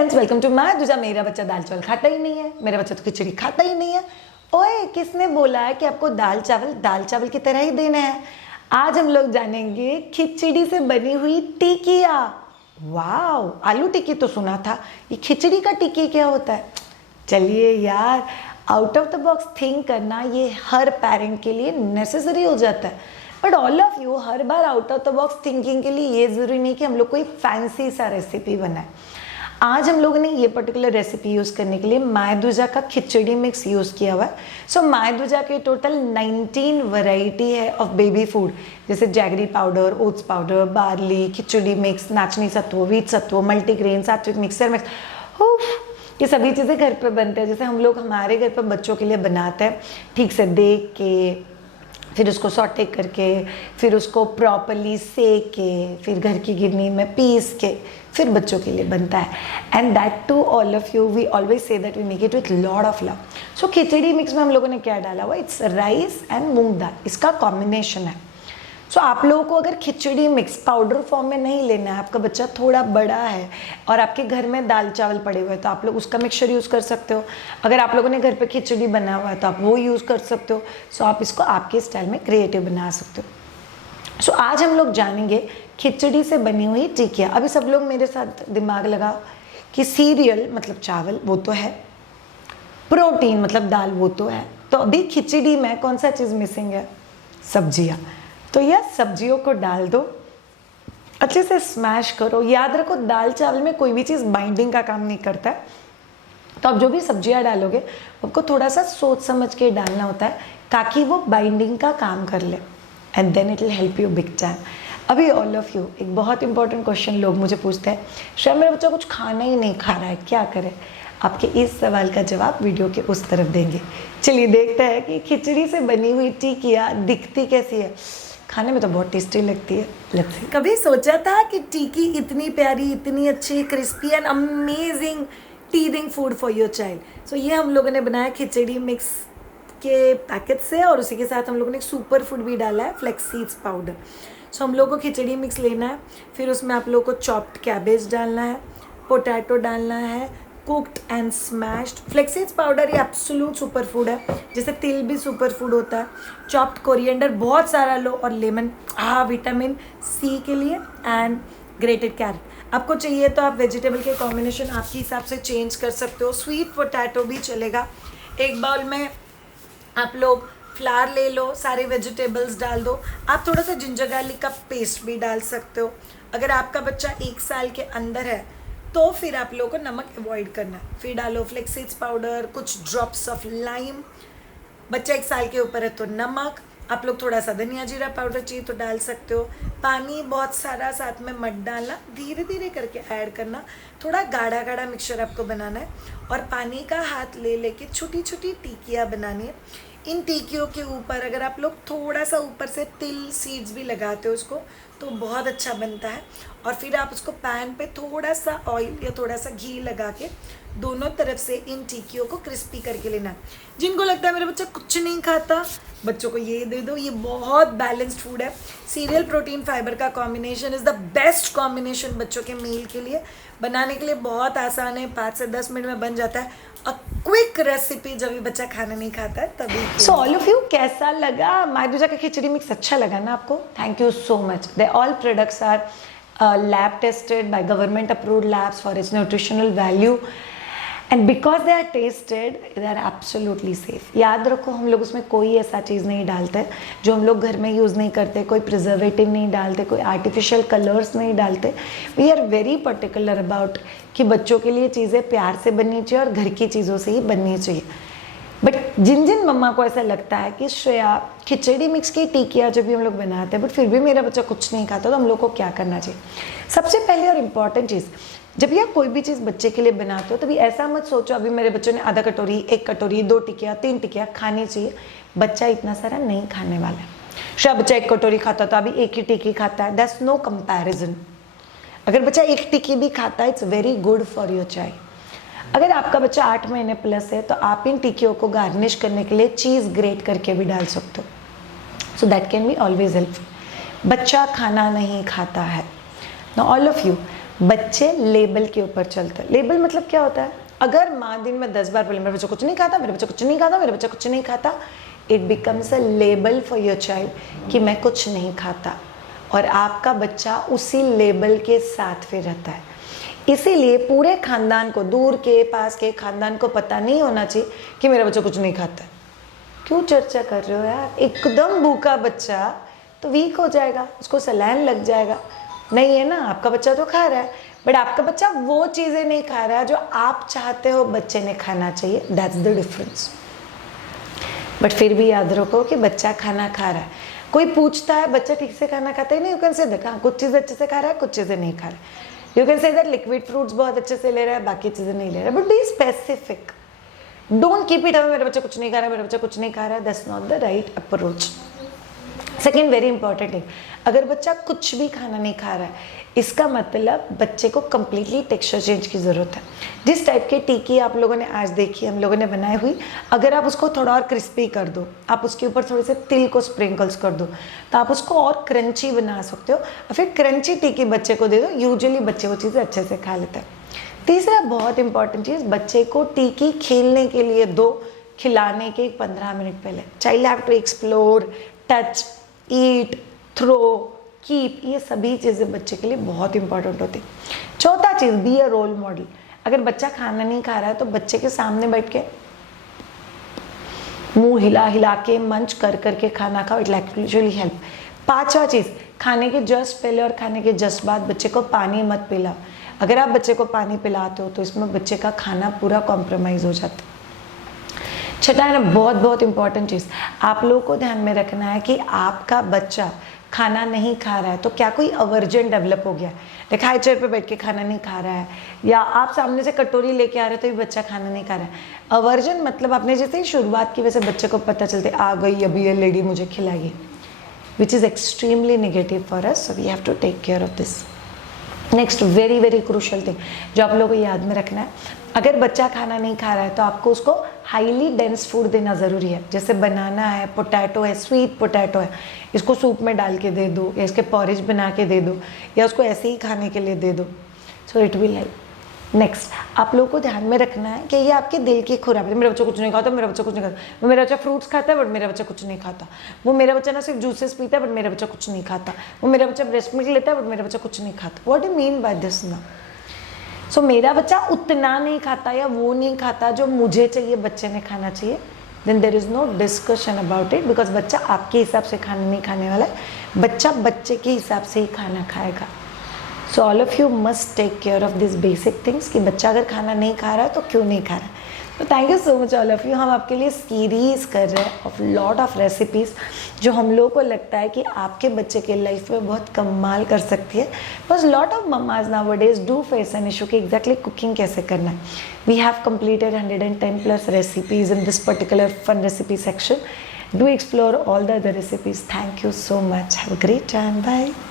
Friends, welcome to my दूजा। मेरा बच्चा दाल चावल खाता ही नहीं है, मेरा बच्चा तो खिचड़ी खाता ही नहीं है। ओए, किसने बोला है कि आपको दाल चावल की तरह ही देना है? आज हम लोग जानेंगे खिचड़ी से बनी हुई टिकिया। वाओ, आलू टिक्की तो सुना था, ये खिचड़ी का टिक्की क्या होता है? चलिए यार, out of the box think करना ये हर पेरेंट के लिए नेसेसरी हो जाता है। But all of you her bar out of the box thinking के लिए ये ज़रूरी नहीं कि हम लोग कोई फैंसी सा रेसिपी बनाए। आज हम लोगों ने ये पर्टिकुलर रेसिपी यूज़ करने के लिए मायदूजा का खिचड़ी मिक्स यूज़ किया हुआ है। सो मायदूजा के टोटल 19 वैरायटी है ऑफ बेबी फूड, जैसे jaggery powder, oats powder, barley, khichdi mix, nachni satva, wheat सत्व, मल्टीग्रेन, सात्विक मिक्सर मिक्स। ये सभी चीज़ें घर पे बनते हैं, जैसे हम लोग हमारे घर पर बच्चों के लिए बनाते हैं, ठीक से देख के, फिर उसको सॉटे करके, फिर उसको प्रॉपरली सेक के, फिर घर की गिरनी में पीस के, फिर बच्चों के लिए बनता है। And that to all of you, we always say that we make it with lot of love. So khichdi mix में हम लोगों ने क्या डाला हुआ? It's rice and moong dal, इसका कॉम्बिनेशन है। सो आप लोगों को अगर खिचड़ी मिक्स पाउडर फॉर्म में नहीं लेना है, आपका बच्चा थोड़ा बड़ा है और आपके घर में दाल चावल पड़े हुए हैं, तो आप लोग उसका मिक्सचर यूज़ कर सकते हो। अगर आप लोगों ने घर पे खिचड़ी बना हुआ है तो आप वो यूज़ कर सकते हो। सो आप इसको आपके स्टाइल में क्रिएटिव बना सकते हो। सो आज हम लोग जानेंगे खिचड़ी से बनी हुई टिकिया। अभी सब लोग मेरे साथ दिमाग लगाओ कि सीरियल मतलब चावल वो तो है, प्रोटीन मतलब दाल वो तो है, तो अभी खिचड़ी में कौन सा चीज़ मिसिंग है? सब्जियाँ। तो यह सब्जियों को डाल दो, अच्छे से स्मैश करो। याद रखो, दाल चावल में कोई भी चीज़ बाइंडिंग का काम नहीं करता है, तो आप जो भी सब्जियां डालोगे आपको थोड़ा सा सोच समझ के डालना होता है ताकि वो बाइंडिंग का काम कर ले, and then it will help you big time. अभी ऑल ऑफ यू, एक बहुत इंपॉर्टेंट क्वेश्चन लोग मुझे पूछते हैं, श्रेया मेरा बच्चा कुछ खाना ही नहीं खा रहा है, क्या करें? आपके इस सवाल का जवाब वीडियो के उस तरफ देंगे। चलिए देखते हैं कि खिचड़ी से बनी हुई टिकिया दिखती कैसी है। खाने में तो बहुत टेस्टी लगती है। Let's see. कभी सोचा था कि टिक्की इतनी प्यारी, इतनी अच्छी, crispy and amazing teething food for your child. So ये हम लोगों ने बनाया खिचड़ी मिक्स के पैकेट से, और उसी के साथ हम लोगों ने एक सुपर फूड भी डाला है, फ्लेक्स सीड्स पाउडर। सो हम लोग को खिचड़ी मिक्स लेना है, फिर उसमें आप लोग को चॉप्ड कैबेज डालना है, पोटैटो डालना है, cooked and smashed. Flax seeds powder ये एब्सोल्यूट सुपर फूड है, जैसे तिल भी सुपर फूड होता है। चॉप्ड कोरिएंडर बहुत सारा लो, और लेमन विटामिन सी के लिए, एंड ग्रेटेड कैरेट। आपको चाहिए तो आप वेजिटेबल के कॉम्बिनेशन आपके हिसाब से चेंज कर सकते हो। स्वीट पोटैटो भी चलेगा। एक बाउल में आप लोग फ्लावर ले लो, सारे वेजिटेबल्स डाल दो। आप थोड़ा सा जिंजर गार्लिक का पेस्ट भी डाल सकते हो। अगर आपका बच्चा 1 साल के अंदर है तो फिर आप लोगों को नमक अवॉइड करना है। फिर डालो फ्लेक्स सीड्स पाउडर, कुछ ड्रॉप्स ऑफ लाइम। बच्चा 1 साल के ऊपर है तो नमक। आप लोग थोड़ा सा धनिया जीरा पाउडर चाहिए तो डाल सकते हो। पानी बहुत सारा साथ में मत डालना, धीरे धीरे करके ऐड करना। थोड़ा गाढ़ा गाढ़ा मिक्सचर आपको बनाना है, और पानी का हाथ ले लेके छोटी छोटी टिकिया बनानी है। इन टिकियों के ऊपर अगर आप लोग थोड़ा सा ऊपर से तिल सीड्स भी लगाते हो उसको, तो बहुत अच्छा बनता है। और फिर आप उसको पैन पे थोड़ा सा ऑयल या थोड़ा सा घी लगा के दोनों तरफ से इन टिकियों को क्रिस्पी करके लेना। जिनको लगता है मेरा बच्चा कुछ नहीं खाता, बच्चों को ये दे दो, ये बहुत बैलेंस्ड फूड है। सीरियल प्रोटीन फाइबर का combination is the best combination बच्चों के मील के लिए। बनाने के लिए बहुत आसान है, 5 से 10 मिनट में बन जाता है। अ क्विक रेसिपी जब भी बच्चा खाना नहीं खाता है तभी। सो ऑल ऑफ यू, कैसा लगा मायदूजा का खिचड़ी मिक्स? अच्छा लगा ना आपको? Thank you so much. They all products are lab tested by government approved labs for its nutritional value, and because they are tasted they are absolutely safe. याद रखो, हम लोग उसमें कोई ऐसा चीज़ नहीं डालते जो हम लोग घर में यूज़ नहीं करते। कोई प्रिजर्वेटिव नहीं डालते, कोई आर्टिफिशियल कलर्स नहीं डालते। We are very particular about कि बच्चों के लिए चीज़ें प्यार से बननी चाहिए और घर की चीज़ों से ही बननी चाहिए। बट जिन जिन मम्मा को ऐसा लगता है कि श्रेया खिचड़ी मिक्स की टिकिया जब भी हम लोग बनाते हैं बट फिर भी मेरा बच्चा कुछ नहीं खाता, तो हम लोग को क्या करना चाहिए? सबसे पहले और इम्पॉर्टेंट चीज़, जब भी आप कोई भी चीज़ बच्चे के लिए बनाते हो तभी ऐसा मत सोचो अभी मेरे बच्चों ने आधा कटोरी, 1 कटोरी, 2 टिकिया, 3 टिकिया खानी चाहिए। बच्चा इतना सारा नहीं खाने वाला है। श्रेया बच्चा 1 कटोरी खाता तो अभी 1 ही टिक्की खाता है, दैट्स नो कंपैरिजन। अगर बच्चा 1 टिक्की भी खाता है, it's very good for your child. अगर आपका बच्चा 8 महीने प्लस है तो आप इन टिक्कियों को गार्निश करने के लिए चीज़ ग्रेट करके भी डाल सकते हो। So that can be always helpful. बच्चा खाना नहीं खाता है। नाउ ऑल ऑफ यू, बच्चे लेबल के ऊपर चलते हैं। लेबल मतलब क्या होता है? अगर माँ दिन में 10 बार बोले मेरा बच्चा कुछ नहीं खाता, मेरा बच्चा कुछ नहीं खाता, मेरा बच्चा कुछ नहीं खाता, it becomes a label for your child कि मैं कुछ नहीं खाता, और आपका बच्चा उसी लेबल के साथ फिर रहता है। इसीलिए पूरे खानदान को, दूर के पास के खानदान को पता नहीं होना चाहिए कि मेरा बच्चा कुछ नहीं खाता है। क्यों चर्चा कर रहे हो यार? एकदम भूखा बच्चा तो वीक हो जाएगा, उसको सलाइन लग जाएगा। नहीं है ना, आपका बच्चा तो खा रहा है, बट आपका बच्चा वो चीज़ें नहीं खा रहा है जो आप चाहते हो बच्चे ने खाना चाहिए। That's the difference. बट फिर भी याद रखो कि बच्चा खाना खा रहा है। कोई पूछता है बच्चा ठीक से खाना खाता है नहीं, यू कैन से दैट कुछ चीज़ें अच्छे से खा रहा है, कुछ चीज़ें नहीं खा रहा है। You can say that liquid fruits बहुत अच्छे से ले रहा है, बाकी चीज़ें नहीं ले रहा है। But be specific, don't keep it away, मेरा बच्चा कुछ नहीं खा रहा है, मेरा बच्चा कुछ नहीं खा रहा है। That's not the right approach. Second very important thing, अगर बच्चा कुछ भी खाना नहीं खा रहा है, इसका मतलब बच्चे को कम्प्लीटली टेक्सचर चेंज की ज़रूरत है। जिस टाइप की टिक्की आप लोगों ने आज देखी, हम लोगों ने बनाई हुई, अगर आप उसको थोड़ा और क्रिस्पी कर दो, आप उसके ऊपर थोड़े से तिल को स्प्रिंकल्स कर दो, तो आप उसको और क्रंची बना सकते हो, और फिर क्रंची टिक्की बच्चे को दे दो। यूजुअली बच्चे वो चीज़ें अच्छे से खा लेते हैं। तीसरा बहुत इंपॉर्टेंट चीज़, बच्चे को टिक्की खेलने के लिए दो, खिलाने के 15 मिनट पहले। Child have to explore, touch, eat, throw, keep, ये सभी चीज़ें बच्चे के लिए बहुत इंपॉर्टेंट होती। चौथा चीज़, बी अ रोल मॉडल। अगर बच्चा खाना नहीं खा रहा है तो बच्चे के सामने बैठ के मुंह हिला हिला के, मंच कर करके खाना खाओ। It actually help. पांचवा चीज़, खाने के जस्ट पहले और खाने के जस्ट बाद बच्चे को पानी मत पिलाओ। अगर आप बच्चे को पानी पिलाते हो तो इसमें बच्चे का खाना पूरा कॉम्प्रोमाइज़ हो जाता है। छठा है ना, बहुत बहुत इंपॉर्टेंट चीज़, आप लोगों को ध्यान में रखना है कि आपका बच्चा खाना नहीं खा रहा है तो क्या कोई अवर्जन डेवलप हो गया है? लाइक हाई चेयर पे बैठ के खाना नहीं खा रहा है, या आप सामने से कटोरी लेके आ रहे हो तो भी बच्चा खाना नहीं खा रहा है। अवर्जन मतलब आपने जैसे ही शुरुआत की वैसे बच्चे को पता चलते आ गई अभी ये लेडी मुझे खिलाएगी, which is extremely negative for us, so we have to take care of this. Next very very crucial thing जो आप लोगों को याद में रखना है, अगर बच्चा खाना नहीं खा रहा है तो आपको उसको हाईली डेंस फूड देना ज़रूरी है। जैसे बनाना है, पोटैटो है, स्वीट पोटैटो है, इसको सूप में डाल के दे दो, या इसके पॉरेज बना के दे दो, या उसको ऐसे ही खाने के लिए दे दो, so it will help. Next, आप लोगों को ध्यान में रखना है कि ये आपके दिल की खुराक है। मेरा बच्चा कुछ नहीं खाता, मेरा बच्चा कुछ नहीं खाता, वो मेरा बच्चा फ्रूट्स खाता है बट मेरा बच्चा कुछ नहीं खाता, वो मेरा बच्चा ना सिर्फ जूसेस पीता है बट मेरा बच्चा कुछ नहीं खाता, वो मेरा बच्चा ब्रेस्ट मिल्क लेता है बट मेरा बच्चा कुछ नहीं खाता। What do mean by this ना? सो मेरा बच्चा उतना नहीं खाता या वो नहीं खाता जो मुझे चाहिए बच्चे ने खाना चाहिए, then there is no discussion about it, because बच्चा आपके हिसाब से खाना नहीं खाने वाला है, बच्चा बच्चे के हिसाब से ही खाना खाएगा। So all of you must take care of this basic things कि बच्चा अगर खाना नहीं खा रहा है तो क्यों नहीं खा रहा है। तो thank you so much all of you. हम आपके लिए सीरीज़ कर रहे हैं ऑफ लॉट ऑफ रेसिपीज़ जो हम लोगों को लगता है कि आपके बच्चे के लाइफ में बहुत कमाल कर सकती है। बस lot of mamas nowadays do face an issue कि एग्जैक्टली कुकिंग कैसे करना है। वी हैव completed 110+ recipes in this particular fun recipe section. Do explore all the other recipes. Thank you so much. Have a great time. Bye.